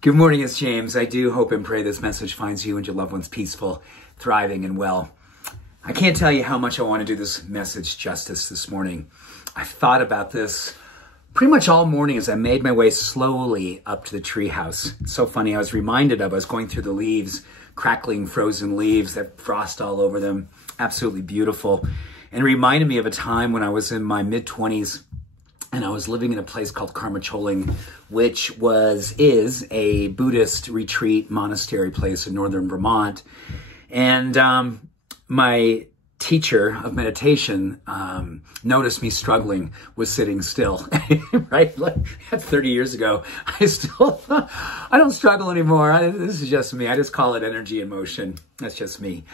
Good morning, it's James. I do hope and pray this message finds you and your loved ones peaceful, thriving, and well. I can't tell you how much I want to do this message justice this morning. I thought about this pretty much all morning as I made my way slowly up to the treehouse. It's so funny, I was going through the leaves, crackling frozen leaves that frost all over them. Absolutely beautiful. And it reminded me of a time when I was in my mid-20s and I was living in a place called Karmacholing, which is a Buddhist retreat monastery place in northern Vermont. And my teacher of meditation noticed me struggling with sitting still, right? Like 30 years ago, I don't struggle anymore. This is just me. I just call it energy and motion. That's just me.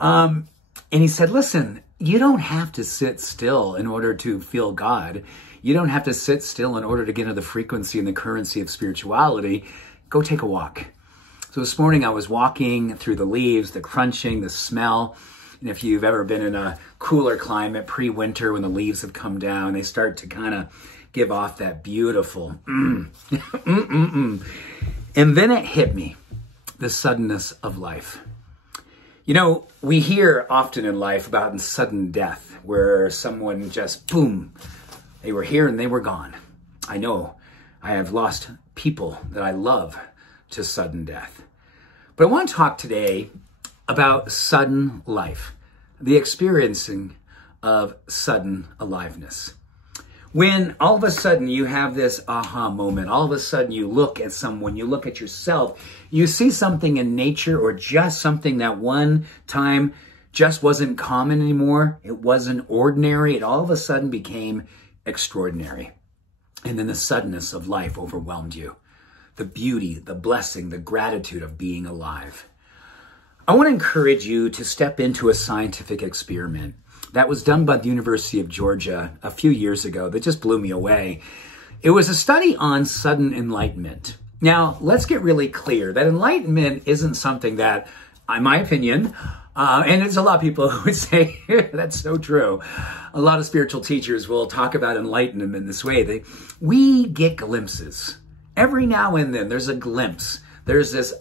And he said, listen, you don't have to sit still in order to feel God. You don't have to sit still in order to get into the frequency and the currency of spirituality. Go take a walk. So this morning I was walking through the leaves, the crunching, the smell. And if you've ever been in a cooler climate, pre-winter, when the leaves have come down, they start to kind of give off that beautiful And then it hit me, the suddenness of life. You know, we hear often in life about sudden death, where someone just, boom, they were here and they were gone. I know I have lost people that I love to sudden death. But I want to talk today about sudden life, the experiencing of sudden aliveness. When all of a sudden you have this aha moment, all of a sudden you look at someone, you look at yourself, you see something in nature or just something that one time just wasn't common anymore. It wasn't ordinary. It all of a sudden became extraordinary. And then the suddenness of life overwhelmed you. The beauty, the blessing, the gratitude of being alive. I want to encourage you to step into a scientific experiment that was done by the University of Georgia a few years ago that just blew me away. It was a study on sudden enlightenment. Now, let's get really clear that enlightenment isn't something that, in my opinion, and there's a lot of people who would say, that's so true. A lot of spiritual teachers will talk about enlightenment in this way. We get glimpses. Every now and then, there's a glimpse. There's this,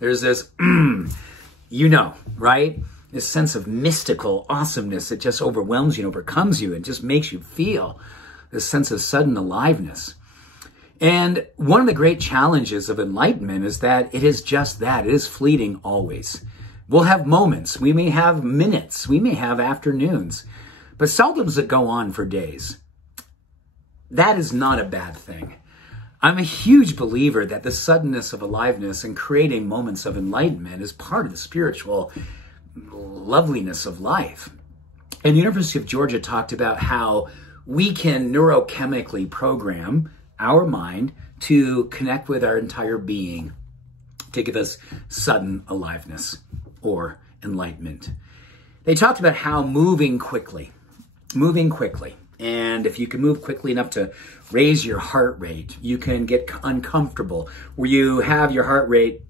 there's this, you know, right? This sense of mystical awesomeness that just overwhelms you and overcomes you and just makes you feel this sense of sudden aliveness. And one of the great challenges of enlightenment is that it is just that. It is fleeting always. We'll have moments. We may have minutes. We may have afternoons. But seldom does it go on for days. That is not a bad thing. I'm a huge believer that the suddenness of aliveness and creating moments of enlightenment is part of the spiritual loveliness of life. And the University of Georgia talked about how we can neurochemically program our mind to connect with our entire being to give us sudden aliveness or enlightenment. They talked about how moving quickly, and if you can move quickly enough to raise your heart rate, you can get uncomfortable where you have your heart rate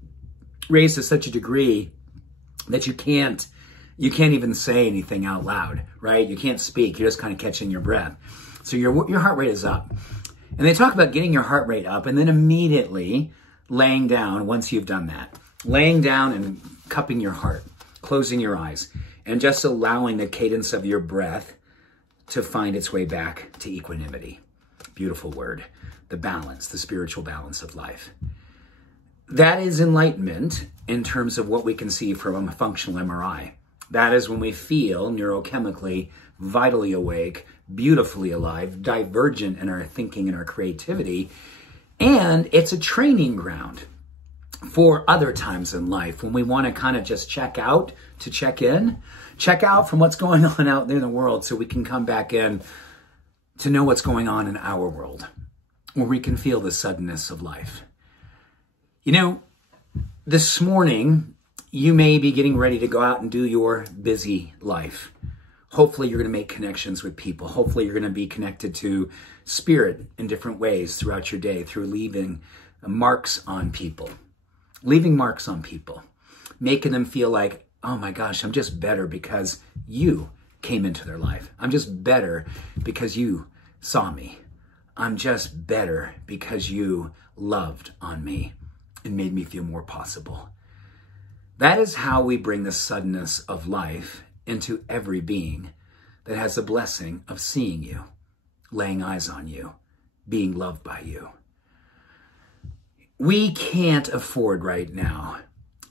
raised to such a degree that you can't even say anything out loud, right? You can't speak. You're just kind of catching your breath. So your heart rate is up. And they talk about getting your heart rate up and then immediately laying down once you've done that. Laying down and cupping your heart, closing your eyes, and just allowing the cadence of your breath to find its way back to equanimity. Beautiful word. The balance, the spiritual balance of life. That is enlightenment in terms of what we can see from a functional MRI. That is when we feel neurochemically vitally awake, beautifully alive, divergent in our thinking and our creativity. And it's a training ground for other times in life when we want to kind of just check out to check in, check out from what's going on out there in the world so we can come back in to know what's going on in our world, where we can feel the suddenness of life. You know, this morning, you may be getting ready to go out and do your busy life. Hopefully, you're going to make connections with people. Hopefully, you're going to be connected to spirit in different ways throughout your day through leaving marks on people. Leaving marks on people. Making them feel like, oh my gosh, I'm just better because you came into their life. I'm just better because you saw me. I'm just better because you loved on me. and made me feel more possible. That is how we bring the suddenness of life into every being that has the blessing of seeing you, laying eyes on you, being loved by you. We can't afford right now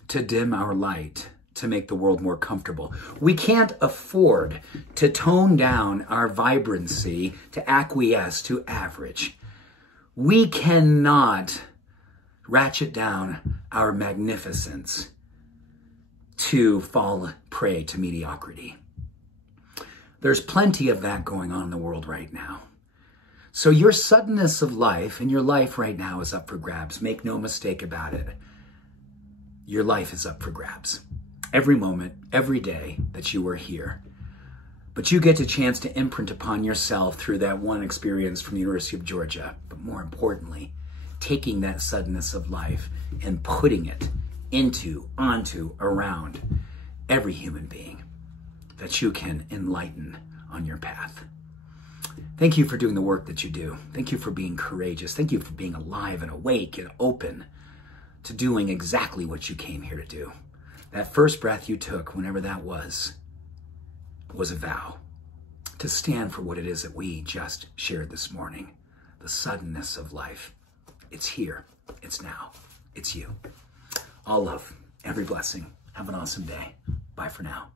to dim our light to make the world more comfortable. We can't afford to tone down our vibrancy to acquiesce to average. We cannot ratchet down our magnificence to fall prey to mediocrity. There's plenty of that going on in the world right now. So your suddenness of life and your life right now is up for grabs. Make no mistake about it. Your life is up for grabs. Every moment, every day that you are here. But you get a chance to imprint upon yourself through that one experience from the University of Georgia. But more importantly, taking that suddenness of life and putting it into, onto, around every human being that you can enlighten on your path. Thank you for doing the work that you do. Thank you for being courageous. Thank you for being alive and awake and open to doing exactly what you came here to do. That first breath you took, whenever that was a vow to stand for what it is that we just shared this morning. The suddenness of life. It's here. It's now. It's you. All love. Every blessing. Have an awesome day. Bye for now.